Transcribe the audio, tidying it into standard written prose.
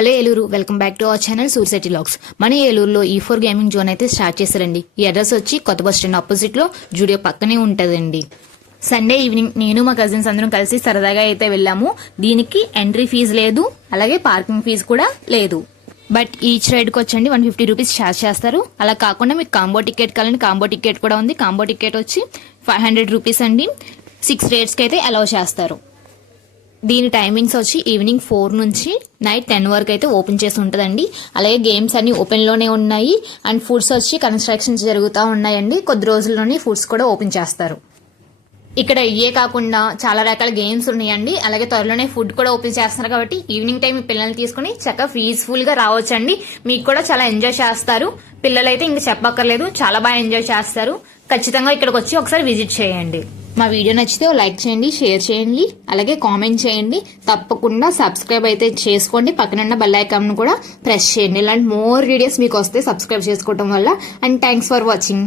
Hello Eluru, welcome back to our channel సూర్సిటీ vlogs. మన ఏలూరులో E4 గేమింగ్ జోన్ అయితే స్టార్ట్ చేశారండి. ఈ అడ్రస్ వచ్చి కొత్త బస్ స్టాండ్ ఆపోజిట్ లో జూడియో పక్కనే ఉంటదండి. సండే ఈవినింగ్ నేను మా కజిన్స్ అందరం కలిసి సరదాగా అయితే వెళ్ళాము. దీనికి ఎంట్రీ ఫీజు లేదు, అలాగే పార్కింగ్ ఫీజు కూడా లేదు. బట్ ఈచ్ రైడ్ కి వచ్చండి 150 రూపీస్ ఛార్జ్ చేస్తారు. అలా కాకుండా మీకు కాంబో టికెట్ కావాలంటే కాంబో టికెట్ కూడా ఉంది. కాంబో టికెట్ వచ్చి 500 రూపీస్ అండి. 6 రైడ్స్ కి అయితే అలౌ చేస్తారు. దీని టైమింగ్స్ వచ్చి ఈవినింగ్ 4 నుంచి నైట్ 10 వరకు అయితే ఓపెన్ చేసి ఉంటుందండి. అలాగే గేమ్స్ అన్ని ఓపెన్ లోనే ఉన్నాయి. అండ్ ఫుడ్స్ వచ్చి కన్స్ట్రక్షన్స్ జరుగుతూ ఉన్నాయండి. కొద్ది రోజుల్లోనే ఫుడ్స్ కూడా ఓపెన్ చేస్తారు. ఇక్కడ ఇవే కాకుండా చాలా రకాల గేమ్స్ ఉన్నాయండి. అలాగే త్వరలోనే ఫుడ్ కూడా ఓపెన్ చేస్తున్నారు కాబట్టి ఈవినింగ్ టైం మీ పిల్లల్ని తీసుకుని చక్కగా పీస్ఫుల్ గా రావచ్చండి. మీకు కూడా చాలా ఎంజాయ్ చేస్తారు. పిల్లలైతే ఇంక చెప్పక్కర్లేదు, చాలా బాగా ఎంజాయ్ చేస్తారు. ఖచ్చితంగా ఇక్కడికి వచ్చి ఒకసారి విజిట్ చేయండి. మా వీడియో నచ్చితే లైక్ చేయండి, షేర్ చేయండి, అలాగే కామెంట్ చేయండి. తప్పకుండా సబ్స్క్రైబ్ అయితే చేసుకోండి. పక్కనున్న బెల్ ఐకాన్ కూడా ప్రెస్ చేయండి. ఇలాంటి మోర్ వీడియోస్ మీకు వస్తే సబ్స్క్రైబ్ చేసుకోవడం వల్ల. And thanks for watching.